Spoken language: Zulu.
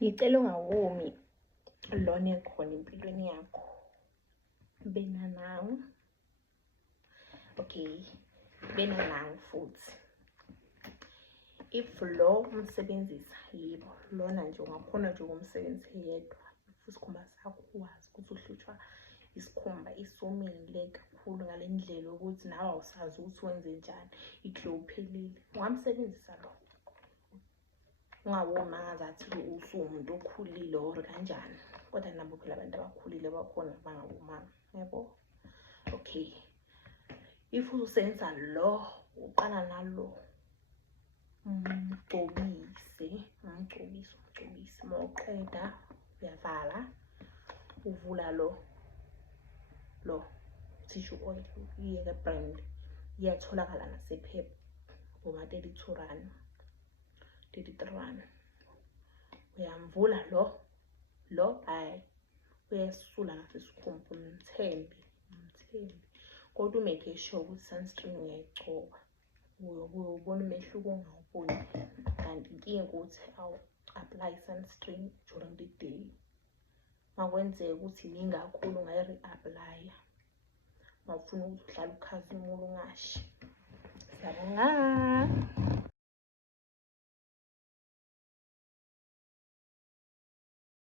ngicela ungawomi lona ekhona empilweni yakho. Bena nawe. Okay, bena nawe futhi. If lo umsebenzisa yebo lona nje ungakhona nje ukumsebenzisa yedwa, isikhumba sakho uwazi ukuthi uhlutshwa isikhumba isomile kakhulu ngale ndlela ukuthi nawe awusazi ukuthi wenze njani, iglow phelile, ungamsebenzisa lo. Ungawomi ngazathi usuwumuntu okhulile or kanjani, kodwa nabo phela abantu abakhulile bakhona bangawomanga, yabo. Okay, if usenza lo, uqala nalo, umgcobise, mawuqeda uyavala, uvula lo tissue oil, iyeke brand, iyatholakala nasePep boma 32 rand, 33 rand. Uyamvula lo hayi uyasula ngasesikhumba, umthembe, kodwa umake sure ukuthi sunscreen uyayigcoba, uyobona umehluko ongawuboni. Kanti inkinga ukuthi awu-apply sunscreen during the day. Makwenzeka ukuthi ingakhulu ungayi-reapply-a mawufuna ukuthi uhlale ukhazimula ungashi. Siyabonga.